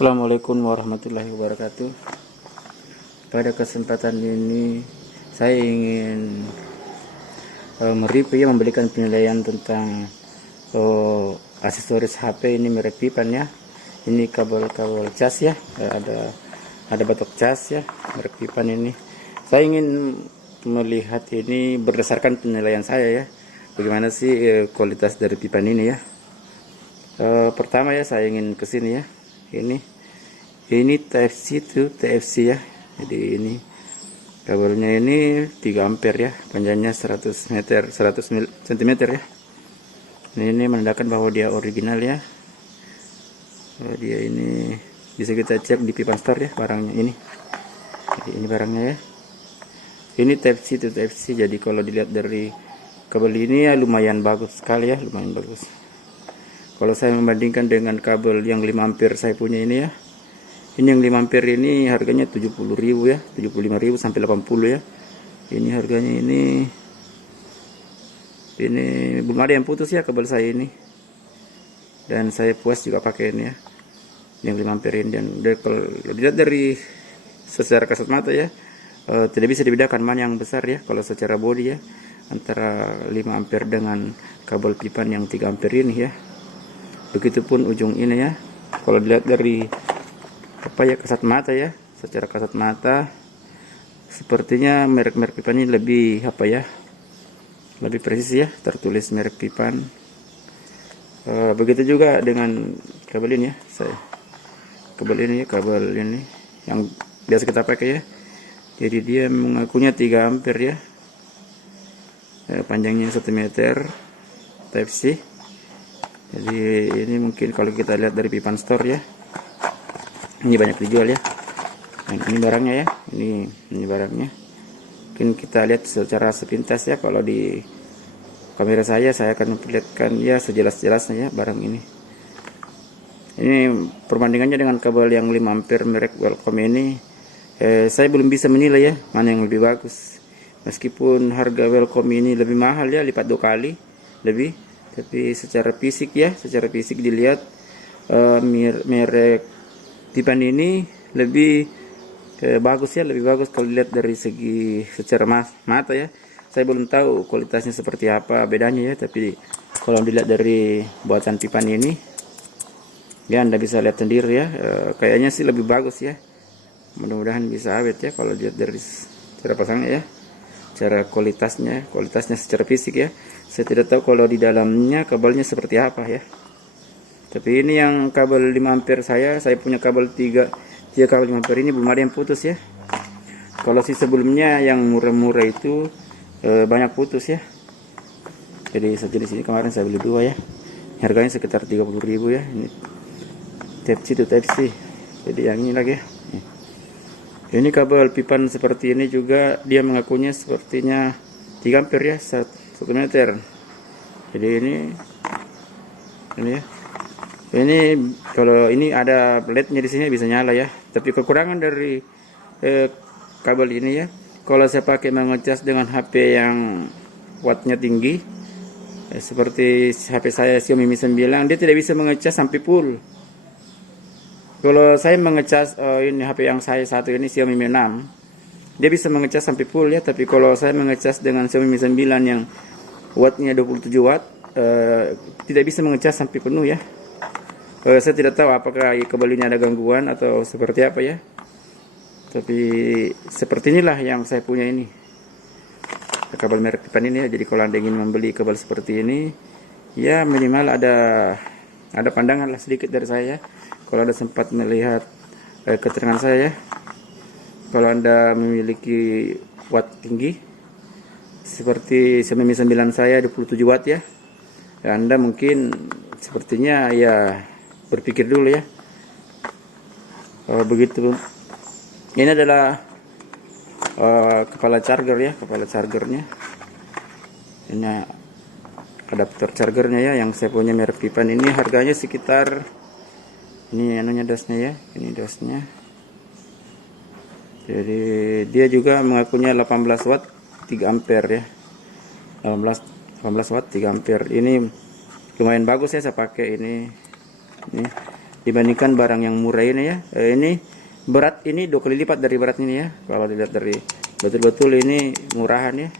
Assalamualaikum warahmatullahi wabarakatuh. Pada kesempatan ini saya ingin mereview memberikan penilaian tentang aksesoris HP ini merek Pipan ya. Ini kabel-kabel cas ya, ada batok cas ya merek Pipan ini. Saya ingin melihat ini berdasarkan penilaian saya ya, bagaimana sih kualitas dari Pipan ini ya. Pertama ya saya ingin kesini ya, ini TFC to TFC ya. Jadi ini kabelnya ini 3 ampere ya, panjangnya 100 cm ya. Ini menandakan bahwa dia original ya. Dia ini bisa kita cek di Pipan Store ya barangnya ini. Jadi ini barangnya ya. Ini TFC to TFC. Jadi kalau dilihat dari kabel ini ya lumayan bagus sekali ya, lumayan bagus. Kalau saya membandingkan dengan kabel yang 5 ampere saya punya ini ya. Ini yang 5 ampere ini harganya 70.000 ya, 75.000 sampai 80 ya. Ini harganya ini belum ada yang putus ya kabel saya ini. Dan saya puas juga pakai ini ya. Yang 5 ampere ini, dan kalau dilihat dari secara kasat mata ya, tidak bisa dibedakan mana yang besar ya kalau secara bodi ya, antara 5 ampere dengan kabel Pipan yang 3 ampere ini ya. Begitupun ujung ini ya. Kalau dilihat dari kasat mata ya, secara kasat mata sepertinya merek-merek Pipan ini lebih lebih presisi ya, tertulis merek Pipan. Begitu juga dengan kabel ini ya, kabel ini yang biasa kita pakai ya. Jadi dia mengakunya 3 ampere ya, panjangnya 1 meter Type-C. Jadi ini mungkin kalau kita lihat dari Pipan Store ya, ini banyak dijual ya. Dan ini barangnya ya, ini barangnya. Mungkin kita lihat secara sepintas ya, kalau di kamera saya akan memperlihatkan ya sejelas-jelasnya ya barang ini. Ini perbandingannya dengan kabel yang 5 ampere merek Welcome ini, saya belum bisa menilai ya mana yang lebih bagus. Meskipun harga Welcome ini lebih mahal ya, lipat 2 kali lebih, tapi secara fisik dilihat merek Pipan ini lebih bagus ya, lebih bagus kalau dilihat dari segi secara mata ya. Saya belum tahu kualitasnya seperti apa bedanya ya, tapi kalau dilihat dari buatan Pipan ini ya, Anda bisa lihat sendiri ya, kayaknya sih lebih bagus ya. Mudah-mudahan bisa awet ya kalau dilihat dari cara pasangnya ya, cara kualitasnya secara fisik ya. Saya tidak tahu kalau di dalamnya kabelnya seperti apa ya. Tapi ini yang kabel 5 ampere saya punya kabel 3 kabel 5 ampere ini belum ada yang putus ya. Kalau si sebelumnya yang murah-murah itu banyak putus ya. Jadi di sini kemarin saya beli 2 ya. Harganya sekitar 30.000 ya. Ini Type-C to Type-C. Jadi yang ini lagi ya. Ini kabel Pipan seperti ini juga, dia mengakunya sepertinya 3 ampere ya, 1 meter. Jadi ini ya. Ini kalau ini ada LED-nya di sini bisa nyala ya. Tapi kekurangan dari kabel ini ya, kalau saya pakai mengecas dengan HP yang wattnya tinggi, seperti HP saya Xiaomi Mi 9, dia tidak bisa mengecas sampai full. Kalau saya mengecas ini HP yang saya satu ini Xiaomi Mi 6, dia bisa mengecas sampai full ya. Tapi kalau saya mengecas dengan Xiaomi Mi 9 yang wattnya 27 watt, tidak bisa mengecas sampai penuh ya. Saya tidak tahu apakah kabel ini ada gangguan atau seperti apa ya. Tapi seperti inilah yang saya punya ini, kabel merek Pipan ini ya. Jadi kalau Anda ingin membeli kabel seperti ini ya, minimal ada pandangan lah sedikit dari saya. Kalau Anda sempat melihat keterangan saya ya, kalau Anda memiliki watt tinggi seperti Xiaomi Mi 9 saya 27 watt ya, Anda mungkin sepertinya ya berpikir dulu ya. Begitu. Ini adalah kepala charger ya, kepala chargernya. Ini adapter chargernya ya, yang saya punya merek Pipan ini harganya sekitar, ini anunya dasnya ya, ini dasnya. Jadi dia juga mengakunya 18 watt 3 ampere ya. 18 watt 3 ampere. Ini lumayan bagus ya, saya pakai ini dibandingkan barang yang murah ini ya. Ini berat, ini 2 kali lipat dari berat ini ya. Kalau dilihat dari betul-betul ini murahan ya.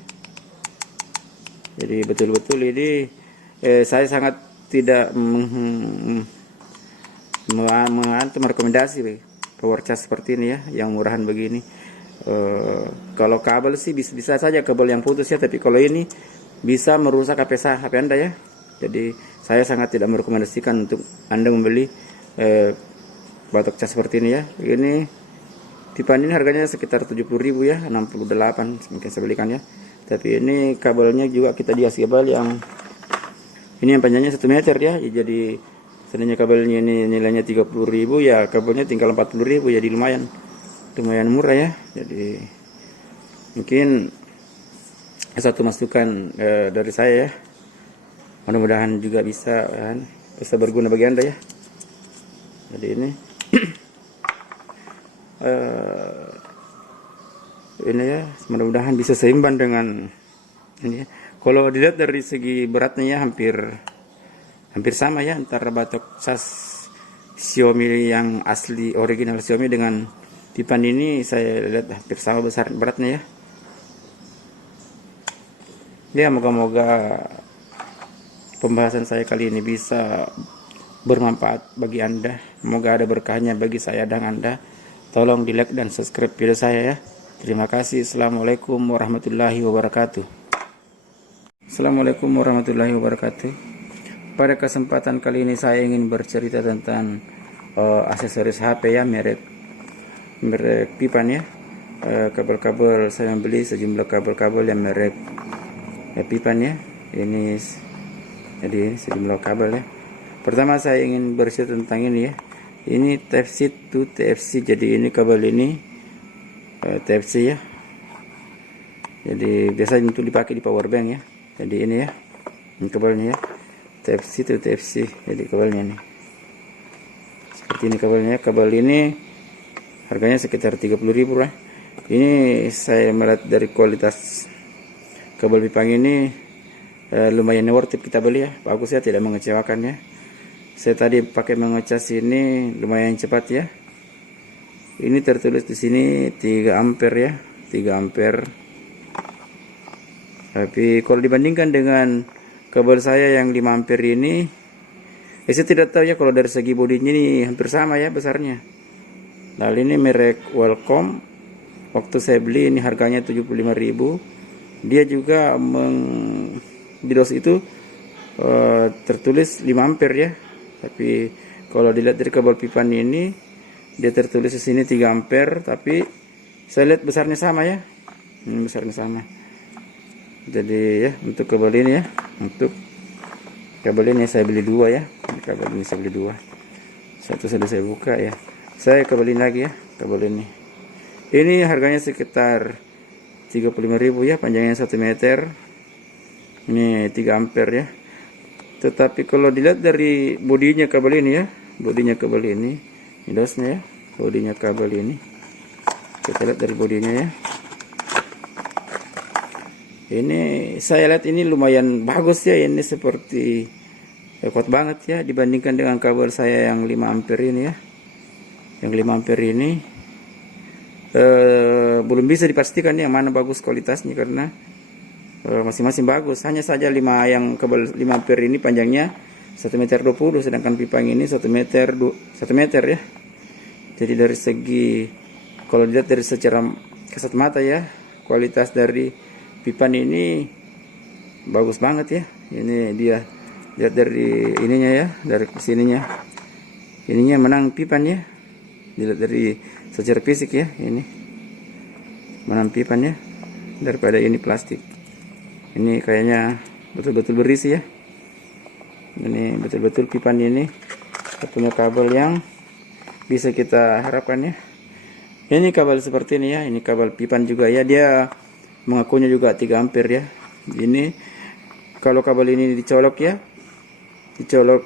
Jadi betul-betul ini saya sangat tidak merekomendasi power charge seperti ini ya, yang murahan begini. Kalau kabel sih bisa saja kabel yang putus ya, tapi kalau ini bisa merusak HP Anda ya. Jadi saya sangat tidak merekomendasikan untuk Anda membeli batok cas seperti ini ya. Ini Tipan ini harganya sekitar 70.000 ya, 68 mungkin saya belikan ya. Tapi ini kabelnya juga kita dias kabel yang ini yang panjangnya 1 meter ya. Jadi seandainya kabelnya ini nilainya 30.000 ya, kabelnya tinggal 40.000, jadi lumayan murah ya. Jadi mungkin satu masukan dari saya ya. Mudah-mudahan juga bisa berguna bagi Anda ya. Jadi ini ini ya, mudah-mudahan bisa seimbang dengan ini ya. Kalau dilihat dari segi beratnya ya hampir sama ya antara batok cas Xiaomi yang asli original Xiaomi dengan Tipan ini. Saya lihat hampir sama besar beratnya ya. Ya, moga-moga pembahasan saya kali ini bisa bermanfaat bagi Anda. Semoga ada berkahnya bagi saya dan Anda. Tolong di like dan subscribe video saya ya. Terima kasih. Assalamualaikum warahmatullahi wabarakatuh. Assalamualaikum warahmatullahi wabarakatuh. Pada kesempatan kali ini saya ingin bercerita tentang aksesoris HP ya, merek Pipan ya. Kabel-kabel saya membeli sejumlah kabel-kabel yang merek Pipan ya. Ini jadi sejumlah kabel ya. Pertama saya ingin bercerita tentang ini ya. Ini Type-C to TFC. Jadi ini kabel ini Type-C ya. Jadi biasanya untuk dipakai di power bank ya. Jadi ini ya, ini kabelnya ya, Type-C to TFC. Jadi kabelnya nih seperti ini kabelnya. Kabel ini harganya sekitar 30.000 lah. Ini saya melihat dari kualitas kabel Pipan ini lumayan worth it kita beli ya. Bagus ya, tidak mengecewakan ya. Saya tadi pakai mengecas ini lumayan cepat ya. Ini tertulis di sini 3 ampere ya, 3 ampere. Tapi kalau dibandingkan dengan kabel saya yang 5 ampere ini, saya tidak tahu ya, kalau dari segi bodinya ini hampir sama ya besarnya. Nah, ini merek Welcome. Waktu saya beli ini harganya 75.000. Dia juga di dos itu tertulis 5 ampere ya. Tapi kalau dilihat dari kabel Pipan ini, dia tertulis di sini 3 ampere, tapi saya lihat besarnya sama ya. Ini besarnya sama. Jadi ya, untuk kabel ini ya, untuk kabel ini saya beli 2 ya. Kabel ini saya beli 2. Satu sudah saya buka ya. Saya kabelin lagi ya, kabel ini. Ini harganya sekitar 35.000 ya, panjangnya 1 meter. Ini 3 ampere ya. Tetapi kalau dilihat dari bodinya kabel ini ya, bodinya kabel ini dosnya ya, bodinya kabel ini. Kita lihat dari bodinya ya. Ini saya lihat ini lumayan bagus ya, ini seperti kuat banget ya dibandingkan dengan kabel saya yang 5 ampere ini ya. Yang 5 ampere ini belum bisa dipastikan yang mana bagus kualitasnya, karena masing-masing bagus. Hanya saja yang kabel 5 ampere ini panjangnya 1,20 meter, sedangkan Pipan ini 1 meter ya. Jadi dari segi, kalau dilihat dari secara kasat mata ya, kualitas dari Pipan ini bagus banget ya. Ini dia, lihat dari ininya ya, dari sininya. Ininya menang Pipan ya. Dilihat dari secara fisik ya, ini menang Pipan ya daripada ini plastik. Ini kayaknya betul-betul berisi ya. Ini betul-betul Pipan ini punya kabel yang bisa kita harapkan ya. Ini kabel seperti ini ya. Ini kabel Pipan juga ya. Dia mengakunya juga 3 ampere ya. Ini kalau kabel ini dicolok ya, dicolok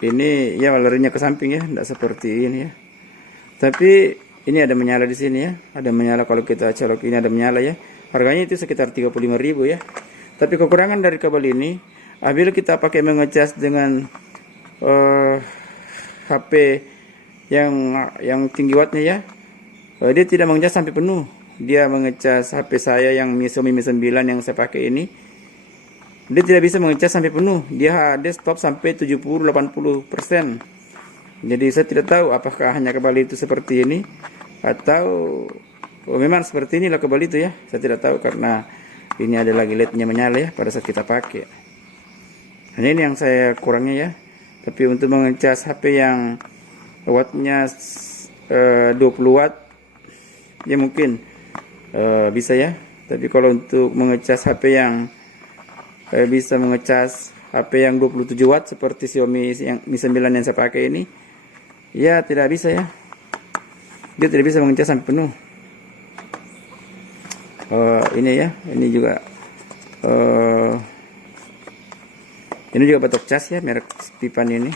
ini ya larinya ke samping ya, tidak seperti ini ya. Tapi ini ada menyala di sini ya. Ada menyala, kalau kita colok ini ada menyala ya. Harganya itu sekitar 35.000 ya. Tapi kekurangan dari kabel ini, apabila kita pakai mengecas dengan HP yang tinggi wattnya ya. Dia tidak mengecas sampai penuh. Dia mengecas HP saya yang Xiaomi Mi 9 yang saya pakai ini. Dia tidak bisa mengecas sampai penuh. Dia stop sampai 70-80%. Jadi saya tidak tahu apakah hanya kabel itu seperti ini atau memang seperti inilah kabel itu ya. Saya tidak tahu karena ini ada lagi LED-nya menyala ya pada saat kita pakai. Hanya ini yang saya kurangnya ya. Tapi untuk mengecas HP yang wattnya 20 watt ya mungkin bisa ya. Tapi kalau untuk mengecas HP yang bisa mengecas HP yang 27 watt seperti Xiaomi yang Mi 9 yang saya pakai ini, ya tidak bisa ya. Dia tidak bisa mengecas sampai penuh. Ini ya, ini juga batok cas ya, merek Pipan ini.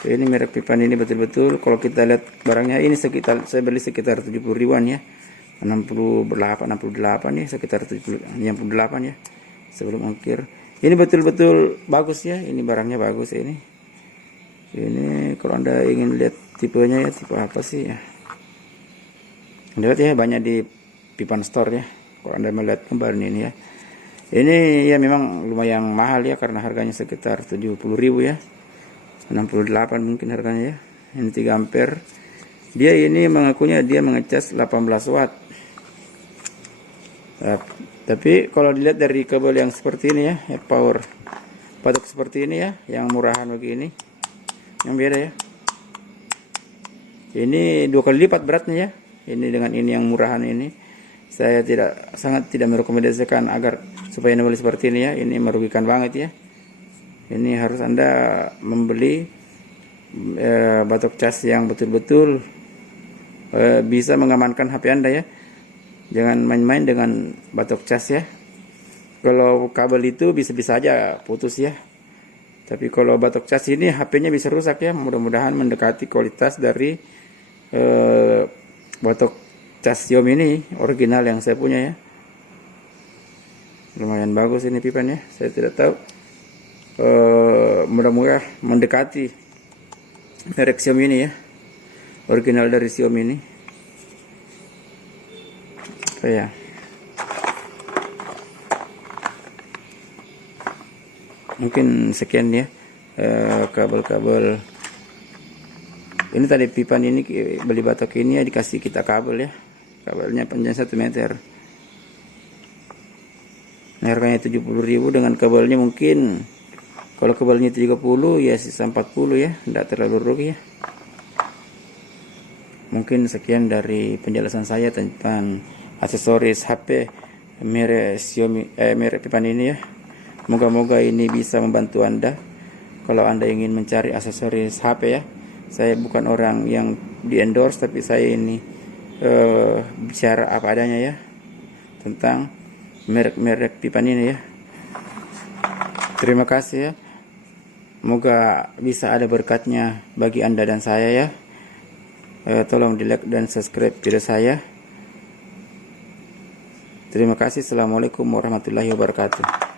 Ini merek Pipan ini betul-betul kalau kita lihat barangnya ini sekitar saya beli sekitar 70 ribuan ya. 68 ya, sekitar 68 ya sebelum ongkir. Ini betul-betul bagus ya, ini barangnya bagus ya ini. Ini kalau Anda ingin lihat tipenya ya, tipe apa sih ya. Lihat ya, banyak di Pipan Store ya. Kalau Anda melihat gambar ini ya. Ini ya memang lumayan mahal ya karena harganya sekitar 70.000 ya. 68 mungkin harganya ya. Ini 3 ampere. Dia ini mengakunya dia mengecas 18 watt. Tapi kalau dilihat dari kabel yang seperti ini ya, power batok seperti ini ya, yang murahan begini, yang beda ya. Ini 2 kali lipat beratnya ya. Ini dengan ini yang murahan ini. Saya sangat tidak merekomendasikan agar supaya Anda beli seperti ini ya. Ini merugikan banget ya. Ini harus Anda membeli batok cas yang betul-betul bisa mengamankan HP Anda ya. Jangan main-main dengan batok cas ya. Kalau kabel itu bisa-bisa aja putus ya. Tapi kalau batok cas ini HP-nya bisa rusak ya. Mudah-mudahan mendekati kualitas dari batok cas Xiaomi ini original yang saya punya ya. Lumayan bagus ini Pipan ya. Saya tidak tahu. Mudah-mudahan mendekati merek Xiaomi ini ya. Original dari Xiaomi ini. Ya. Mungkin sekian ya kabel-kabel ini tadi Pipan ini beli batok ini ya, dikasih kita kabel ya, kabelnya panjang 1 meter. Nah, harganya 70.000 dengan kabelnya mungkin kalau kabelnya 30 ya sisa 40 ya, tidak terlalu rugi ya. Mungkin sekian dari penjelasan saya tentang aksesoris HP merek Xiaomi merek Pipan ini ya. Moga-moga ini bisa membantu Anda kalau Anda ingin mencari aksesoris HP ya. Saya bukan orang yang di endorse, tapi saya ini bicara apa adanya ya tentang merek-merek Pipan ini ya. Terima kasih ya. Moga bisa ada berkatnya bagi Anda dan saya ya. Tolong di like dan subscribe video saya. Terima kasih. Assalamualaikum warahmatullahi wabarakatuh.